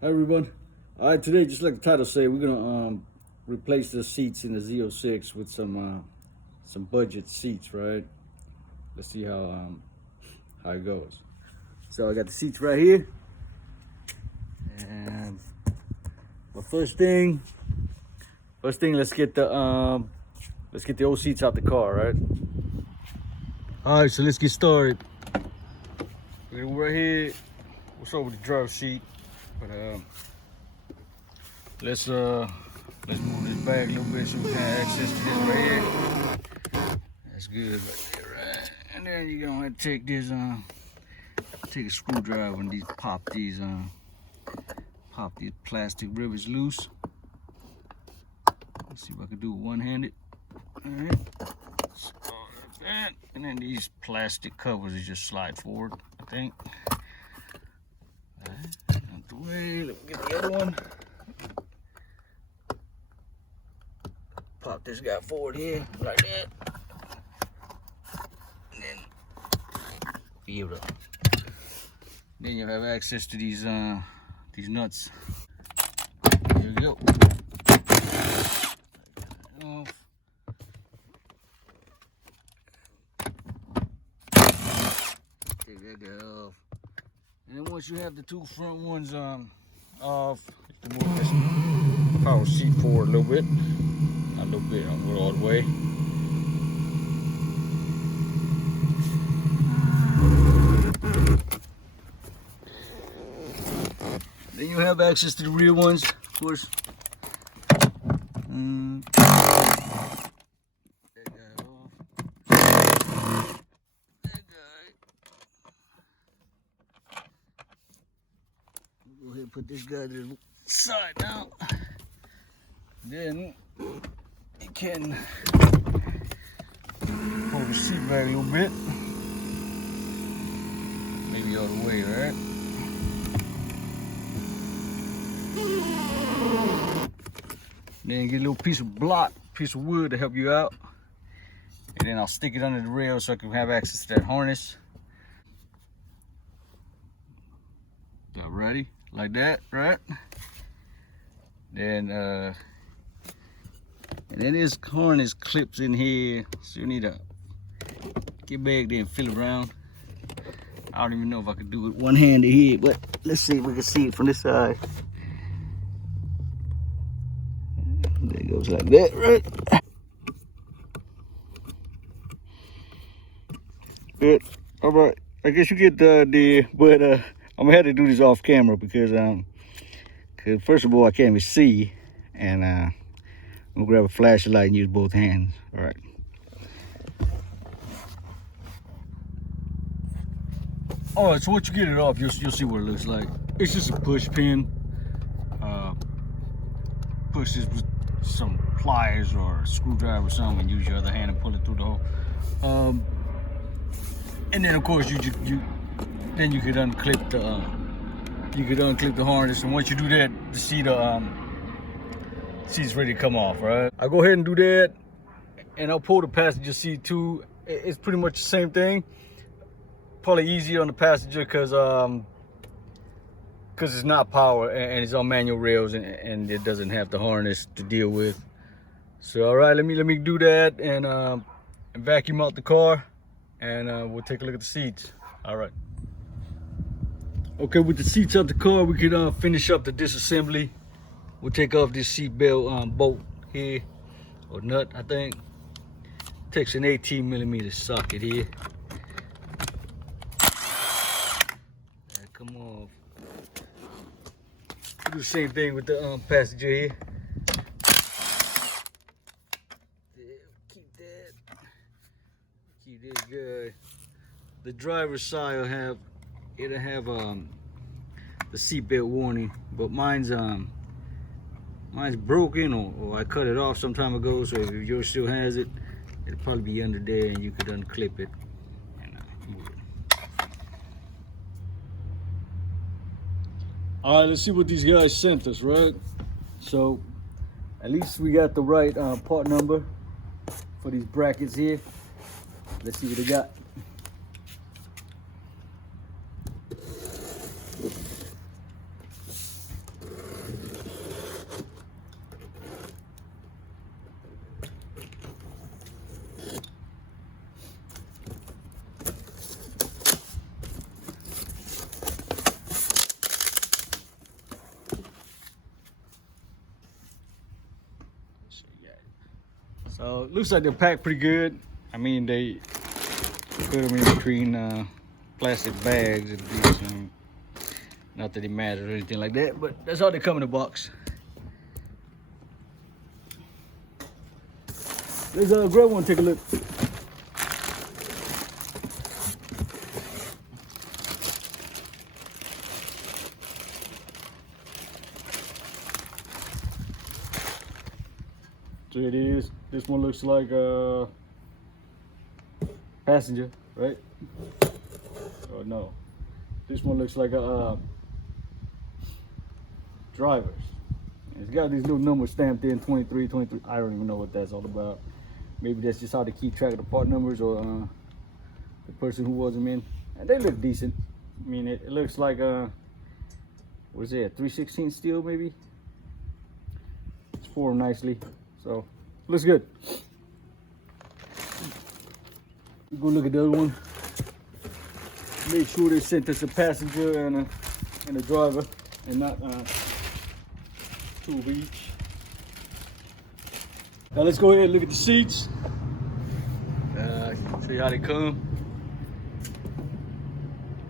Hi everyone. All right, today, just like the title say, we're gonna replace the seats in the Z06 with some budget seats, right? Let's see how it goes. So I got the seats right here, and but first thing, let's get the old seats out the car, right? All right, so let's get started. We're gonna go right here. We'll start with the driver's seat, but let's move this back a little bit so we can have access to this right here. That's good right there, right? And then you're gonna have to take this take a screwdriver and pop these plastic rivets loose. Let's see if I can do it one-handed. Alright. So, like that. And then these plastic covers you just slide forward, I think. Alright, out the way. Let me get the other one. Pop this guy forward here, like that. And then beautiful. Then you'll have access to these nuts. Here we go. Off. Take that guy off. And then once you have the two front ones off, you have to move this power seat forward a little bit. Not a little bit, I'll go all the way. Then you have access to the rear ones, of course. That guy off. That guy. Go ahead and put this guy to the side now. Then you can pull the seat back a little bit. Maybe all the way, right? Then get a little piece of wood to help you out. And then I'll stick it under the rail so I can have access to that harness. Got ready, like that, right? Then and then this harness clips in here, so you need to get back there and feel around. I don't even know if I could do it one-handed here, but let's see if we can see it from this side. There it goes like that, right? Good. All right. I guess you get but I'm gonna have to do this off camera because first of all I can't even see, and I'm gonna grab a flashlight and use both hands. All right. All right. So once you get it off, you'll see what it looks like. It's just a push pin. Push this with some pliers or a screwdriver or something, and use your other hand and pull it through the hole. And then of course you could unclip the harness, and once you do that, the seat's ready to come off, right? I'll go ahead and do that, and I'll pull the passenger seat too. It's pretty much the same thing. Probably easier on the passenger because it's not power and it's on manual rails, and it doesn't have the harness to deal with. So all right, let me do that and vacuum out the car, and we'll take a look at the seats. All right. Okay, with the seats out the car, we could finish up the disassembly. We'll take off this seat belt bolt here, or nut, I think. Takes an 18mm socket here. That come off. We'll do the same thing with the passenger here. Keep this good. The driver's side will have the seatbelt warning, but mine's broken, or I cut it off some time ago. So if yours still has it, it'll probably be under there, and you could unclip it and move it. All right, let's see what these guys sent us, right? So at least we got the right part number for these brackets here. Let's see what they got. So it looks like they're packed pretty good. I mean, they put them in between plastic bags. Not that it matters or anything like that, but that's how they come in the box. Let's grab one, take a look. So it is. This one looks like a passenger, right? Oh no. This one looks like a driver's. It's got these little numbers stamped in, 23, 23. I don't even know what that's all about. Maybe that's just how they keep track of the part numbers or the person who was them in. And they look decent. I mean, it looks like what is it, 3/16 steel maybe? It's formed nicely. So, looks good. Go look at the other one. Make sure they sent us a passenger and a driver, and not two of each. Now let's go ahead and look at the seats. See how they come.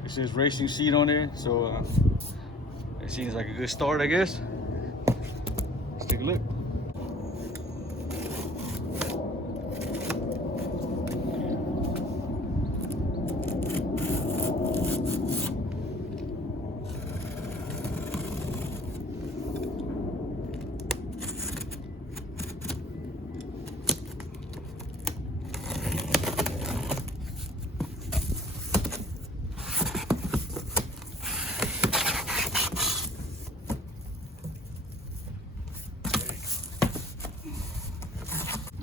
It says racing seat on there, so it seems like a good start, I guess. Let's take a look.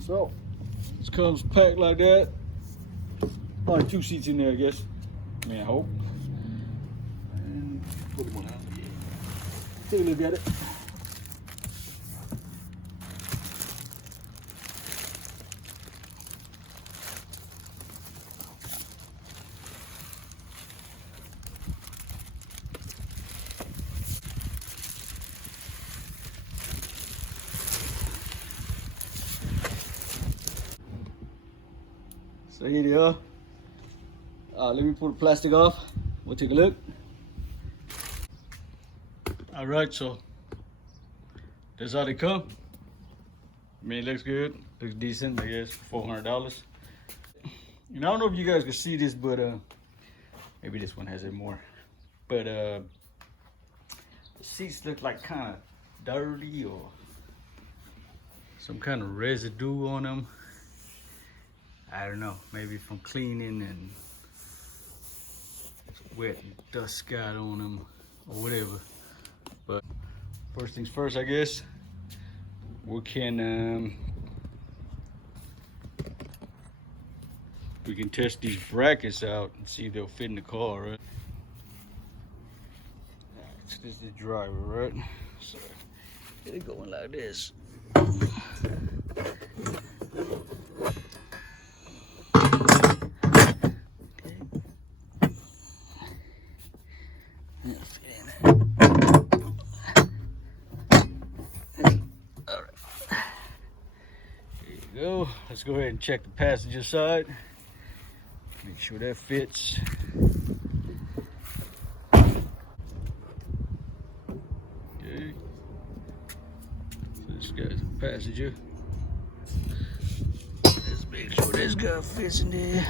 So, this comes packed like that. Probably two seats in there, I guess. I mean, I hope. And put one out. Yeah. Take a look at it. So here they are. Let me pull the plastic off. We'll take a look. All right, so that's how they come. I mean, it looks good, looks decent, I guess, for $400. And I don't know if you guys can see this, but maybe this one has it more. But the seats look like kind of dirty or some kind of residue on them. I don't know, maybe from cleaning and wet and dust got on them or whatever. But first things first, I guess, we can test these brackets out and see if they'll fit in the car, right? This is the driver, right? So they're going like this. Go. Let's go ahead and check the passenger side. Make sure that fits. Okay. So this guy's a passenger. Let's make sure this guy fits in there.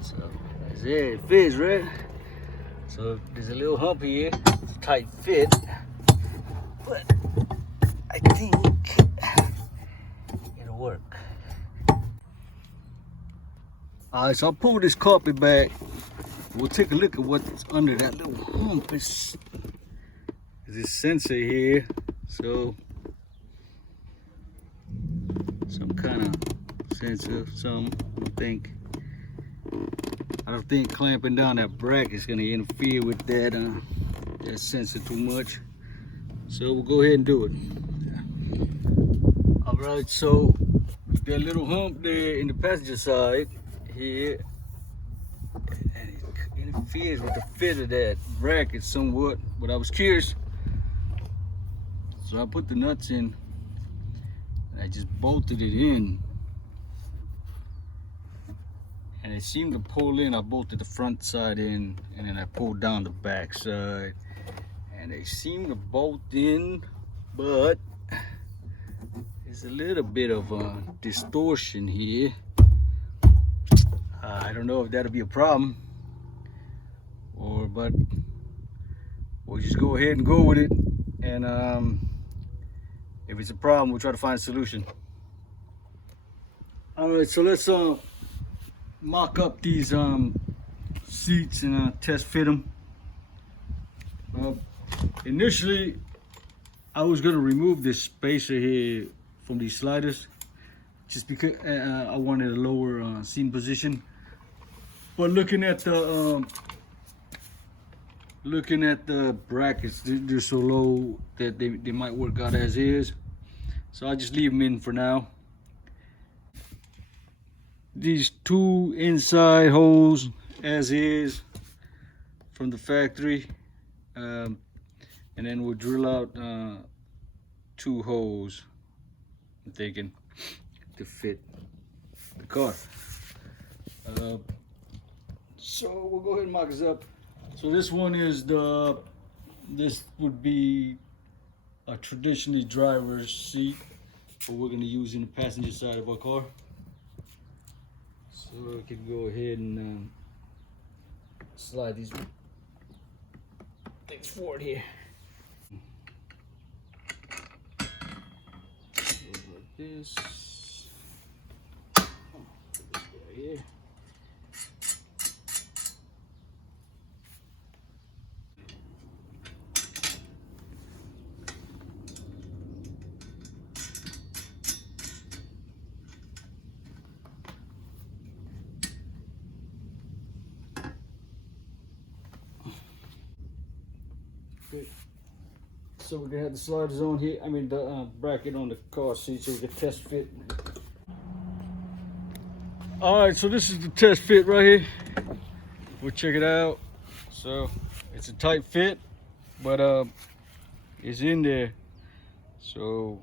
So that's it. It fits, right? So there's a little hump here. It's a tight fit. But I think it'll work. Alright, so I'll pull this carpet back. We'll take a look at what's under that little hump. There's this sensor here. So, some kind of sensor, I don't think clamping down that bracket is going to interfere with that sensor too much. So we'll go ahead and do it. All right, so that little hump there in the passenger side here, and it interferes with the fit of that bracket somewhat. But I was curious So I put the nuts in and I just bolted it in, and it seemed to pull in. I bolted the front side in, and then I pulled down the back side, and they seem to bolt in, but there's a little bit of a distortion here. I don't know if that'll be a problem, but we'll just go ahead and go with it, and if it's a problem, we'll try to find a solution. All right, so let's mock up these seats and test fit them. Initially, I was gonna remove this spacer here from these sliders, just because I wanted a lower seat position. But looking at the brackets, they're so low that they might work out as is. So I just leave them in for now. These two inside holes as is from the factory, and then we'll drill out 2 holes, I'm thinking, to fit the car. So we'll go ahead and mock this up. So this one is this would be a traditionally driver's seat, but we're gonna use in the passenger side of our car. So we can go ahead and slide these things forward here. Like this. Put this right here. So we're gonna have the sliders on here. I mean the bracket on the car seat, so we can test fit. All right, so this is the test fit right here. We'll check it out. So it's a tight fit, but it's in there. So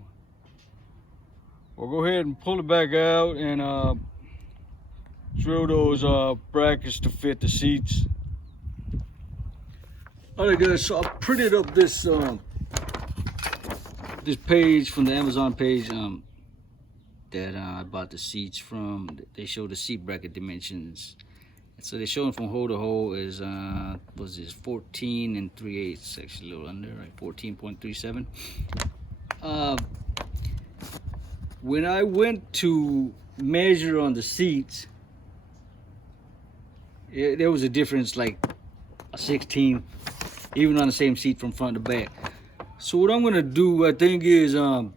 we'll go ahead and pull it back out and drill those brackets to fit the seats. All right, guys. So I printed up this this page from the Amazon page that I bought the seats from. They show the seat bracket dimensions. So they're showing from hole to hole is was this 14 3/8, actually a little under, right? 14.37. When I went to measure on the seats, there was a difference like a 16, even on the same seat from front to back. So what I'm gonna do, I think, is I'm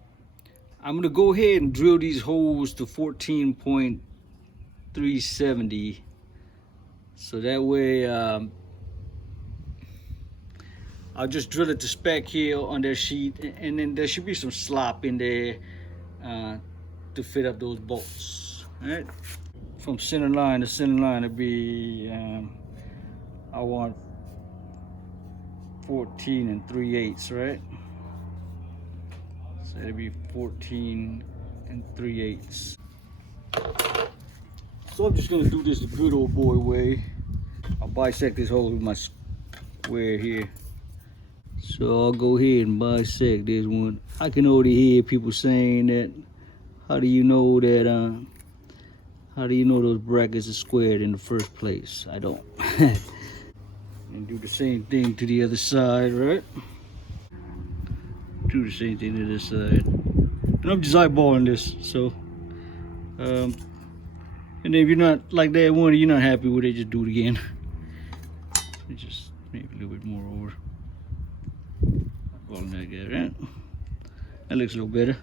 gonna go ahead and drill these holes to 14.370. So that way, I'll just drill it to spec here on their sheet, and then there should be some slop in there to fit up those bolts. All right. From center line to center line, it'd be I want 14 3/8, right? So it'd be 14 3/8. So I'm just gonna do this the good old boy way. I'll bisect this hole with my square here. So I'll go ahead and bisect this one. I can already hear people saying that, how do you know that, how do you know those brackets are squared in the first place? I don't. And do the same thing to the other side, right? Do the same thing to this side. And I'm just eyeballing this, so. And then if you're not like that one, you're not happy with it, just do it again. Just maybe a little bit more over. Eyeballing that guy, right? That looks a little better.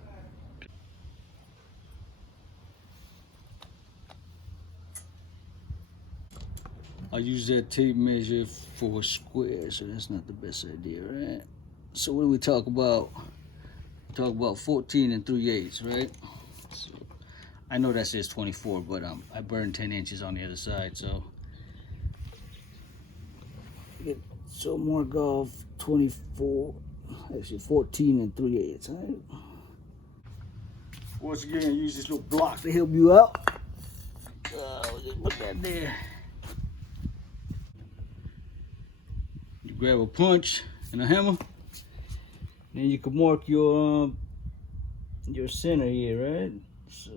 I use that tape measure for a square, so that's not the best idea, right? So when we talk about 14 3/8, right? So I know that says 24, but I burned 10 inches on the other side, so get so mark off 24. Actually 14 3/8, all right? Once again, use this little block to help you out. Just put that there. You grab a punch and a hammer. Then you can mark your center here, right? So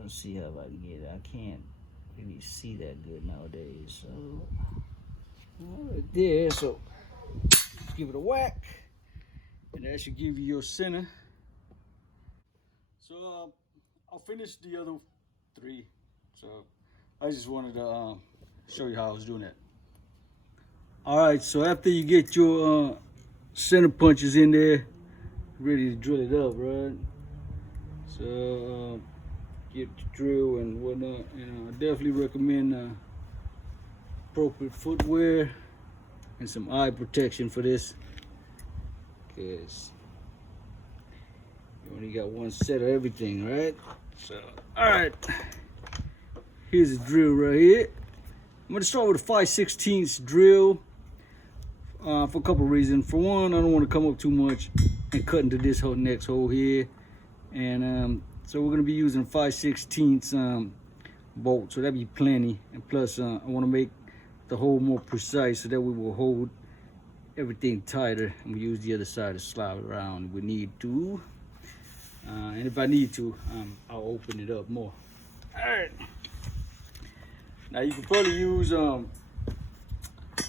let's see how I can get it. I can't really see that good nowadays. So right there. So let's give it a whack, and that should give you your center. So I'll finish the other 3. So I just wanted to show you how I was doing that. All right. So after you get your center punches in there, ready to drill it up, right? So get the drill and whatnot, and I definitely recommend appropriate footwear and some eye protection for this, because you only got one set of everything, right? So all right, here's the drill right here. I'm gonna start with a 5/16 drill for a couple of reasons. For one, I don't want to come up too much and cut into this whole next hole here, and so we're gonna be using 5/16 bolt, so that'd be plenty. And plus, I want to make the hole more precise so that we will hold everything tighter. And we use the other side to slide around if we need to. And if I need to, I'll open it up more. All right. Now you can probably use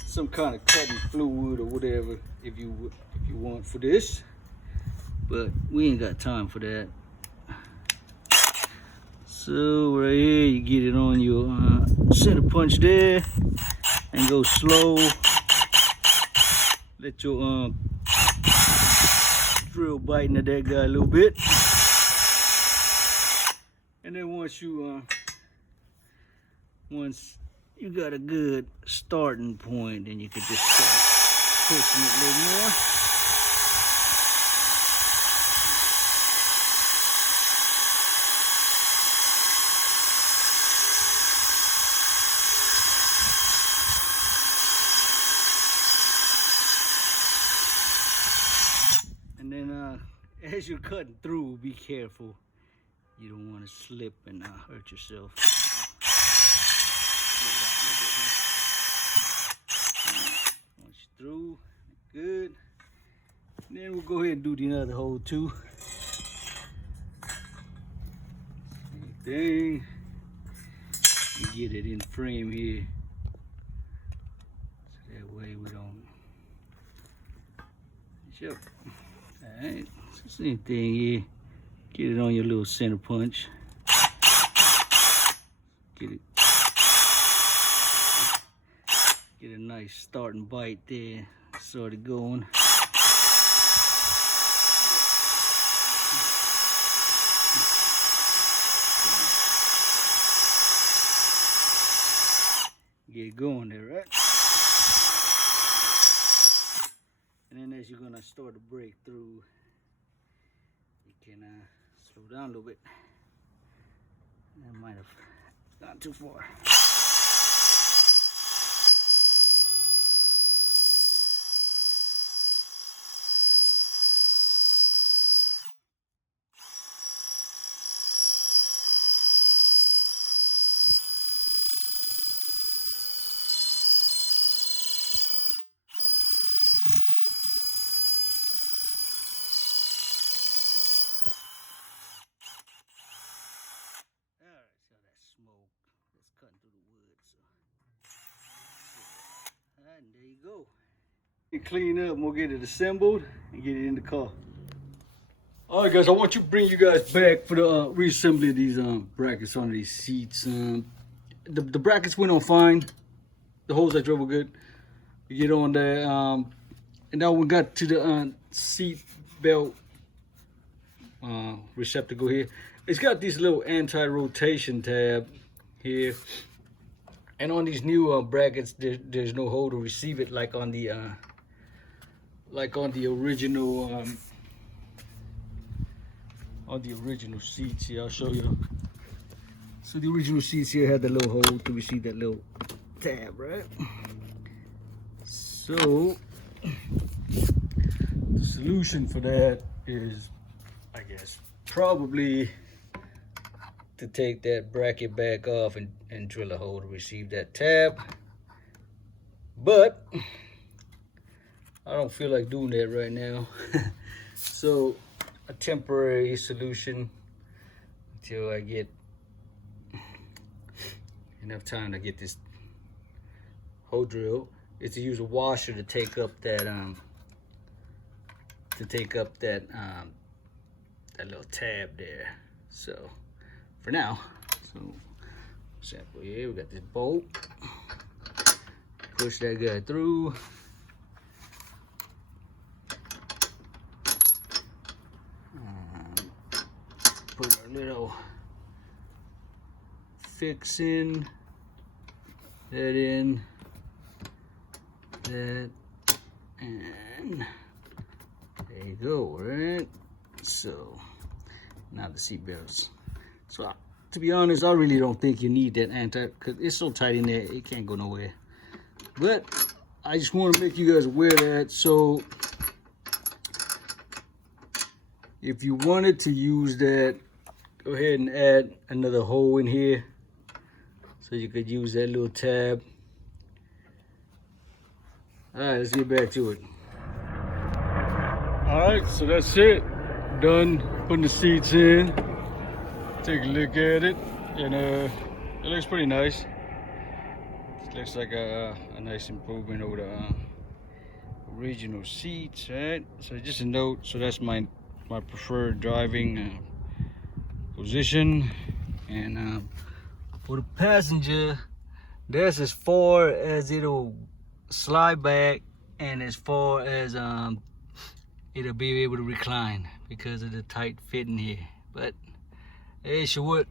some kind of cutting fluid or whatever if you want for this, but we ain't got time for that. So right here, you get it on your center punch there, and go slow. Let your drill bite into that guy a little bit, and then once you got a good starting point, then you can just start pushing it a little more. And then as you're cutting through, be careful. You don't want to slip and hurt yourself. Once you're through, good. And then we'll go ahead and do the other hole too. Same thing. You get it in frame here, so that way we don't. Sure. Alright, so same thing here. Get it on your little center punch. Get a nice starting bite there. Start it going. Get it going there, right? And then as you're gonna start to break through, you can slow down a little bit. That might have gone too far. Cutting through the wood, so and there you go. You clean up and we'll get it assembled and get it in the car. All right, guys, I want to bring you guys back for the reassembly of these brackets on these seats. The brackets went on fine. The holes I drove were good. You get on there, and now we got to the seat belt receptacle here. It's got this little anti-rotation tab here, and on these new brackets there's no hole to receive it like on the original seats here. I'll show you. So the original seats here had the little hole to receive that little tab, right? So The solution for that is, I guess, probably to take that bracket back off and drill a hole to receive that tab. But I don't feel like doing that right now. So a temporary solution until I get enough time to get this hole drill is to use a washer to take up that that little tab there. So for now, so sample here, we got this bolt. Push that guy through. Put a little fix in, that in, that, and there you go, right? So now the seat belts. So to be honest, I really don't think you need that because it's so tight in there, it can't go nowhere. But I just want to make you guys aware of that. So if you wanted to use that, go ahead and add another hole in here so you could use that little tab. All right, let's get back to it. All right, so that's it. Done putting the seats in. Take a look at it, and it looks pretty nice. It looks like a nice improvement over the original seats, right? So just a note, so that's my preferred driving position. And for the passenger, that's as far as it'll slide back and as far as it'll be able to recline because of the tight fitting here. But hey, sure would.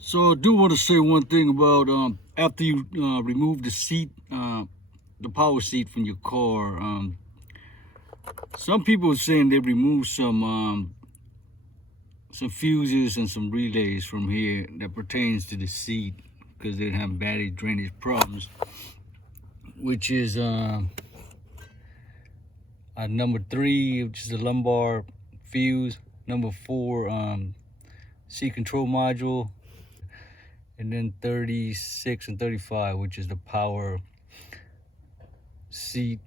So I do want to say one thing about after you remove the seat, the power seat from your car. Some people are saying they removed some fuses and some relays from here that pertains to the seat because they have battery drainage problems, which is number 3, which is the lumbar fuse, number 4, seat control module, and then 36 and 35, which is the power seat.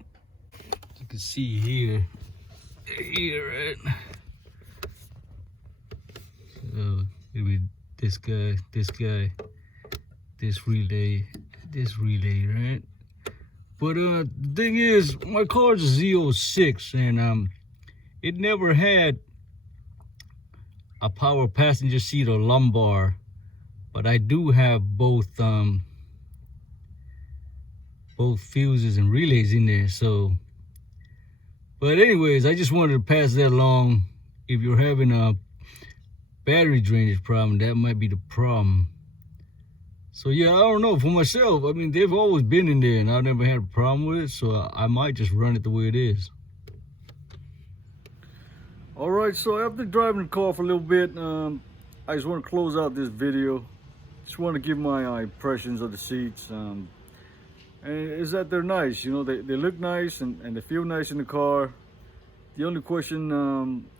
You can see here, right? So maybe this guy, this relay, right? But the thing is, my car's a Z06, and it never had a power passenger seat or lumbar, but I do have both fuses and relays in there. So, but anyways, I just wanted to pass that along. If you're having a battery drainage problem, that might be the problem. So yeah, I don't know, for myself, I mean, they've always been in there and I've never had a problem with it, so I might just run it the way it is. All right, so after driving the car for a little bit, I just want to close out this video. Just want to give my impressions of the seats. And is that they're nice, you know, they look nice and they feel nice in the car. The only question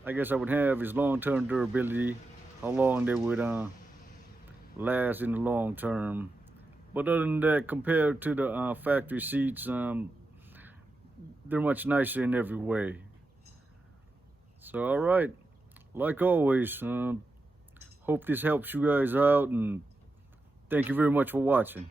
I guess I would have is long-term durability, how long they would last in the long term. But other than that, compared to the factory seats, they're much nicer in every way. So all right, like always, hope this helps you guys out, and thank you very much for watching.